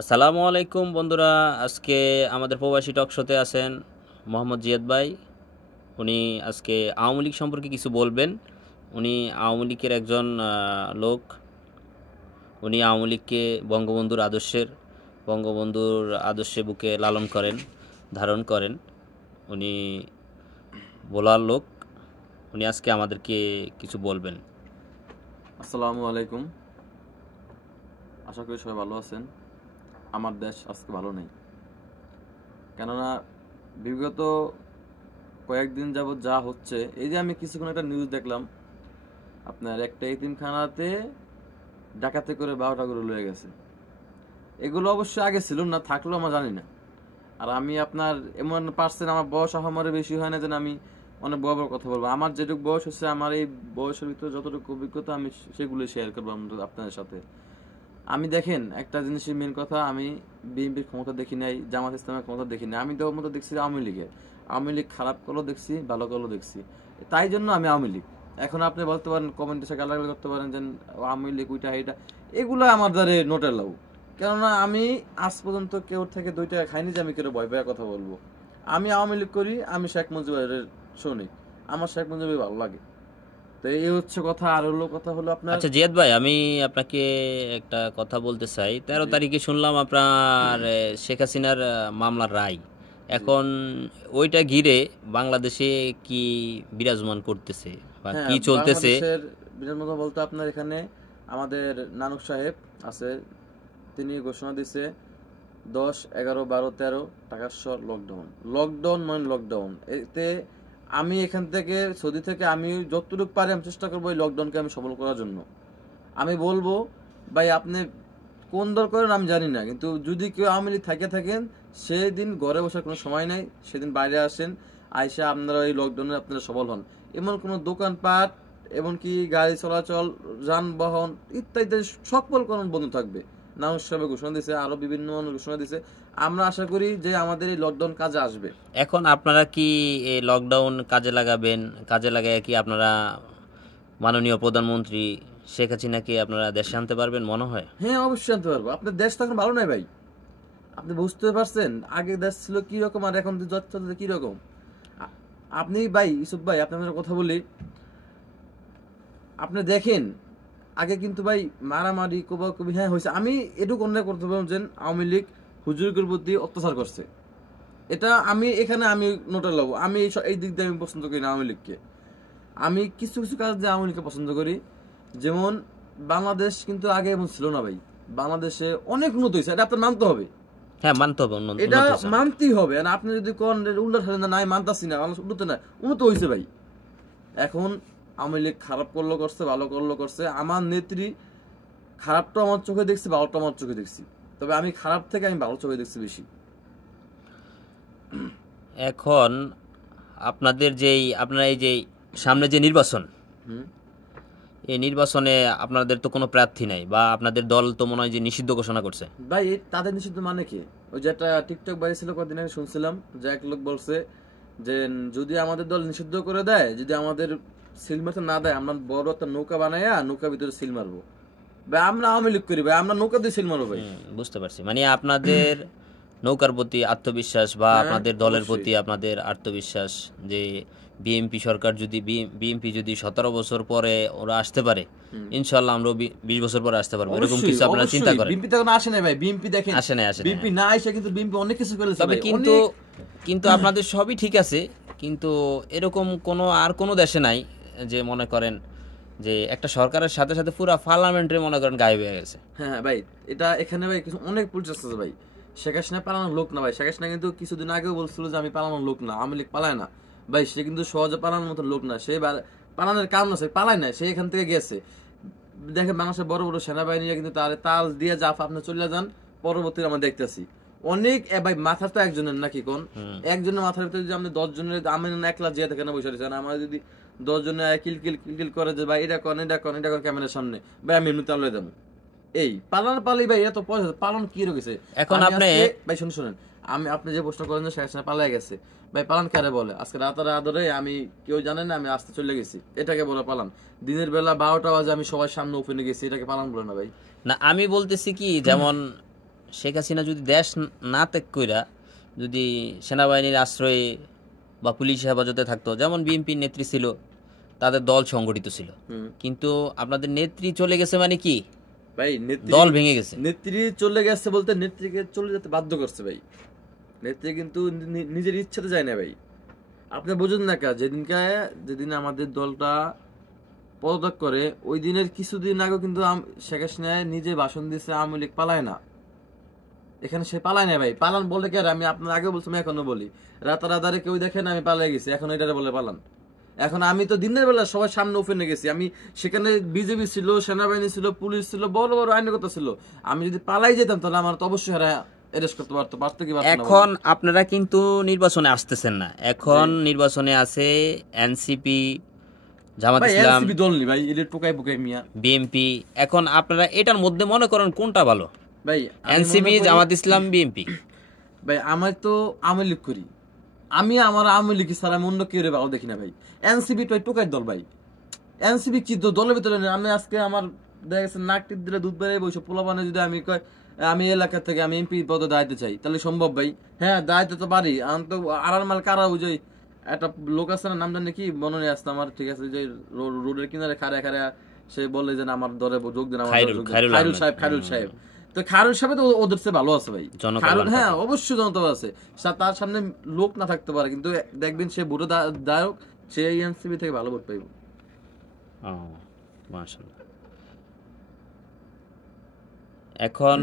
আসসালামু আলাইকুম বন্ধুরা। আজকে আমাদের প্রবাসী টক শোতে আছেন মোহাম্মদ জিয়াদ ভাই। উনি আজকে আওয়ামী লীগ সম্পর্কে কিছু বলবেন। উনি আওয়ামী লীগের একজন লোক। উনি আওয়ামী লীগকে বঙ্গবন্ধুর আদর্শে বুকে লালন করেন, ধারণ করেন। উনি বলার লোক। উনি আজকে আমাদেরকে কিছু বলবেন। আসসালামু আলাইকুম। আশা করি সবাই ভালো আছেন। আমার দেশ আজকে ভালো নেই, কেননা বিগত কয়েকদিন যাবৎ যা হচ্ছে, এই যে আমি কিছুক্ষণ একটা নিউজ দেখলাম, আপনার একটা এতিমখানাতে ডাকাতি করে 12টা গরু লয়ে গেছে। এগুলো অবশ্য আগে ছিল না, থাকলেও আমরা জানি না। আর আমি আপনার এমন পার্সেন্ট, আমার বয়স আহামরি বেশি হয় না যেন আমি অনেক বড় বড় কথা বলবো। আমার যেটুকু বয়স হচ্ছে, আমার এই বয়সের ভিতরে যতটুকু অভিজ্ঞতা আমি সেগুলো শেয়ার করবো আপনাদের সাথে। আমি দেখেন একটা জিনিসের মেন কথা, আমি বিএনপির ক্ষমতা দেখি নাই, জামাত ইসলামের ক্ষমতা দেখি নাই। আমি তো মতো দেখছি আওয়ামী লীগের। আওয়ামী লীগ খারাপ করলেও দেখছি, ভালো করলেও দেখছি, তাই জন্য আমি আওয়ামী লীগ। এখন আপনি বলতে পারেন, কমেন্টে সে গালাগালি করতে পারেন যে আওয়ামী লীগ ওইটা এইটা, এগুলো আমার দ্বারে নোটের লাউ। কেননা আমি আজ পর্যন্ত কেউ থেকে 2 টাকা খাইনি যে আমি কেউ ভয় ভয় কথা বলবো। আমি আওয়ামী লীগ করি, আমি শেখ মুজিবের সৈনিক, আমার শেখ মুজিব ভালো লাগে। তো এই হচ্ছে কথা। আর হলো কথা হলো আপনার, আচ্ছা জিয়াদ ভাই, আমি আপনাকে একটা কথা বলতে চাই। 13 জি তারিখে শুনলাম আপনার শেখ হাসিনার মামলার রায়। জি এখন ওইটা ঘিরে বাংলাদেশে কি বিরাজমান করতেছে বা হ্যাঁ, কি চলতেছে? বাংলাদেশের বিনোদন বলতে আপনার এখানে আমাদের নানক সাহেব আছে, তিনি ঘোষণা দিছে 10, 11, 12, 13 টাকার শর লকডাউন। লকডাউন মানে লকডাউন। এতে আমি এখান থেকে, সৌদি থেকে আমি যতটুকু পারি আমি চেষ্টা করবো এই লকডাউনকে আমি সফল করার জন্য। আমি বলবো, ভাই আপনি কোন দল করেন আমি জানি না, কিন্তু যদি কেউ আওয়ামী লীগ থাকেন, সেদিন ঘরে বসার কোনো সময় নাই, সেদিন বাইরে আসেন, আইসা আপনারা এই লকডাউনে আপনারা সফল হন। এমন কোনো দোকানপাট, এমনকি গাড়ি চলাচল, যানবাহন ইত্যাদি সকল কোনো বন্ধ থাকবে। নানুর সাহেব ঘোষণা দিছে, আরো বিভিন্ন মানুষ ঘোষণা দিছে। আমরা আশা করি যে আমাদের এই লকডাউন কাজে আসবে। এখন আপনারা কি এই লকডাউন কাজে লাগাবেন? কাজে লাগায় কি আপনারা মাননীয় প্রধানমন্ত্রী শেখ হাসিনাকে আপনারা দেশে আনতে পারবেন মনে হয়? হ্যাঁ, অবশ্যই আনতে পারবো। আপনার দেশ তখন ভালো নাই ভাই, আপনি বুঝতে পারছেন? আগে দেশ ছিল কি রকম আর এখন যাচ্ছে কি রকম। আ- আপনি ভাই ইউসুফ ভাই, আপনার কথা বলি, আপনি দেখেন আগে কিন্তু ভাই মারামারি কোবাকুবি হ্যাঁ হয়েছে। আমি এটুকু অন্যায় করতে পারবো যে আওয়ামী লীগ হুজুরদের প্রতি অত্যাচার করছে, এটা আমি এখানে আমি নোটে লব। আমি এই দিক দিয়ে আমি পছন্দ করি না আওয়ামী লীগকে। আমি কিছু কিছু কাজ দিয়ে আওয়ামী লীগকে পছন্দ করি। যেমন বাংলাদেশ কিন্তু আগে এমন ছিল না ভাই, বাংলাদেশে অনেক উন্নত হয়েছে, এটা আপনার মানতে হবে। হ্যাঁ, মানতে হবে, এটা উন্নত হয়েছে অনেক। মানতেই হবে। আর আপনি যদি কোন উল্টা ঠান্ডা নাই মানতাছি না, মানুষ উন্নত না, উন্নত হয়েছে ভাই। এখন আওয়ামী লীগ খারাপ করলো করছে, ভালো করলো করছে। আমার নেত্রী খারাপটা আমার চোখে দেখছি, ভালোটা আমার চোখে দেখছি। তবে আমি খারাপ থেকে আমি ভালো চোখে দেখছি বেশি। এখন আপনারা এই যে সামনে যে নির্বাচন, হুম। এই নির্বাচনে আপনাদের তো কোনো প্রার্থী নাই, বা আপনাদের দল তো মনে হয় যে নিষিদ্ধ ঘোষণা করছে। ভাই তাদের নিষিদ্ধ মানে কি? ওই যে একটা টিকটক বাইরে ছিল কদিন আগে, শুনছিলাম যে এক লোক বলছে যে যদি আমাদের দল নিষিদ্ধ করে দেয়, যদি আমাদের সিল মারতে না দেয়, আমরা বড় একটা নৌকা বানাইয়া নৌকা ভিতরে সিল মারবো। ভাই আমরা আওয়ামী লীগ করি ভাই, আমরা নৌকা দিয়ে সিল মারবো ভাই। বুঝতে পারছি, মানে আপনাদের নৌকার প্রতি আত্মবিশ্বাস বা হ্যাঁ, আপনাদের দলের অবশ্যই। প্রতি আপনাদের আত্মবিশ্বাস যে বিএনপি সরকার যদি, বিএনপি যদি 17 বছর পরে ওরা আসতে পারে, হুম। ইনশাল্লাহ আমরা 20 বছর পরে আসতে পারবো, এরকম অবশ্যই কিছু আপনারা চিন্তা অবশ্যই করেন? বিএনপি তখন আসে না ভাই, বিএনপি দেখেন, আসে না। বিএনপি না এসে কিন্তু বিএনপি অনেক কিছু করেছে তবে ভাই, কিন্তু অনেক। কিন্তু আপনাদের সবই ঠিক আছে, কিন্তু এরকম কোনো দেশে নাই যে মনে করেন যে একটা সরকারের সাথে সাথে পুরো পার্লামেন্টের মনে করেন গায়েব হয়ে গেছে। হ্যাঁ ভাই, এটা এখানে ভাই কিছু অনেক পুলিশ আছে ভাই। শেখ হাসিনা পালানোর লোক না ভাই। শেখ হাসিনা কিন্তু কিছুদিন আগেও বলছিল যে আমি পালানোর লোক না, আওয়ামী লীগ পালায় না। ভাই সে কিন্তু সহজে পালানোর মতো লোক না। সে পালানোর কারণ আছে, পালায় না, সে এখান থেকে গেছে। দেখেন বাংলাদেশের বড় বড় সেনাবাহিনীরা কিন্তু তার তাল দিয়ে যা আপনি চলে যান, পরবর্তীতে আমরা দেখতেছি অনেক ভাই মাথা তো একজনের নাকি কোন একজনের মাথার ভিতরে যদি আপনি 10 জনের, আমি একলা জিয়া থাকে না বসে রয়েছেন, আমার যদি 10 জনে কিল করে যে ভাই এটা কন এটা কন এটা কন ক্যামেরার সামনে, ভাই আমি এমনি তালে দেবো। এই পালন পালি ভাই, এত পয়সা পালন কি রয়েছে? এখন আপনি ভাই শুনেন, আপনি যে প্রশ্ন করেন যে শেখ হাসিনা পালিয়ে গেছে, ভাই পালন কারে বলে? আজকে রাতারে আদরে আমি কেউ জানে না আমি আসতে চলে গেছি, এটাকে বলে পালান? দিনের বেলা 12টা বাজে আমি সবার সামনে ওপেনে গেছি, এটাকে পালন বলে না ভাই। না, আমি বলতেছি কি, যেমন শেখ হাসিনা যদি দেশ না ত্যাগ কইরা যদি সেনাবাহিনীর আশ্রয়ে বা পুলিশ হেফাজতে থাকতো, যেমন বিএনপির নেত্রী ছিল, তাদের দল সংগঠিত ছিল, কিন্তু আপনাদের নেত্রী চলে গেছে মানে কি ভাই নেত্রী দল ভেঙে গেছে। নেত্রী চলে গেছে বলতে নেত্রীকে চলে যেতে বাধ্য করছে ভাই। নেত্রী কিন্তু নিজের ইচ্ছাতে যায় না ভাই। আপনি বুঝুন না কা, যেদিন আমাদের দলটা পদত্যাগ করে ওই দিনের কিছুদিন আগে কিন্তু শেখ হাসিনা নিজে ভাষণ দিয়েছে আওয়ামী লীগ পালায় না। এখানে সে পালায় না ভাই। পালান বলতে কি আর, আমি আপনার আগে বলছি, আমি এখনো বলি, রাতারাতারে কেউ দেখেন আমি পালাই গেছি, এখন এটারে বলে পালান। এখন আমি তো দিনের বেলা সবার সামনে ওপেনে গেছি, আমি সেখানে বিজেপি ছিল, সেনাবাহিনী ছিল, পুলিশ ছিল, বড় বড় আইনগত ছিল। আমি যদি পালাই যেতাম তাহলে আমার তো অবশ্যই এরা অ্যারেস্ট করতে পারতো, পারতো কি পারতো না? এখন আপনারা কিন্তু নির্বাচনে আসতেছেন না, এখন নির্বাচনে আছে এনসিপি, জামাত ভাই ইসলাম, এনসিপি দল নি ভাই, এটা টোকাই পোকাই মিয়া বিএনপি। এখন আপনারা এটার মধ্যে মনে করেন কোনটা ভালো, ভাই। এনসিপি, জামাত ইসলাম, বিএনপি? ভাই আমার তো আওয়ামী লীগ করি, আমি আমার আওয়ামী লীগ ছাড়া আমি অন্য কেউ ভালো দেখি না ভাই। এনসিপি তো টোকাই দল ভাই। এনসিপি কি দলের ভিতরে নেই। আমি আজকে আমার দেখা গেছে নাক টিপ দিলে দুধ বেড়ে বসে পোলাপানে যদি আমি কয় আমি এলাকা থেকে আমি এমপি পদে দাঁড়াইতে চাই, তাহলে সম্ভব ভাই? হ্যাঁ দাঁড়াইতে তো পারি। আমি তো আড়ার মাল কারা, ওই যে একটা লোক আছে না, নাম জানি কি মনে নেই আসতো আমার, ঠিক আছে, যে রোডের কিনারে খাড়া খাড়া সে বলে যে আমার দলে যোগ দেন, আমার খায়রুল সাহেব। তো খায়রুল সাহেব তো ওদের চেয়ে ভালো আছে ভাই। হ্যাঁ অবশ্যই জনতা আছে, তার সামনে লোক না থাকতে পারে, কিন্তু দেখবেন সে ভোটে দায়ক, সে এনসিপি থেকে ভালো ভোট পাইব। মাশাআল্লাহ। এখন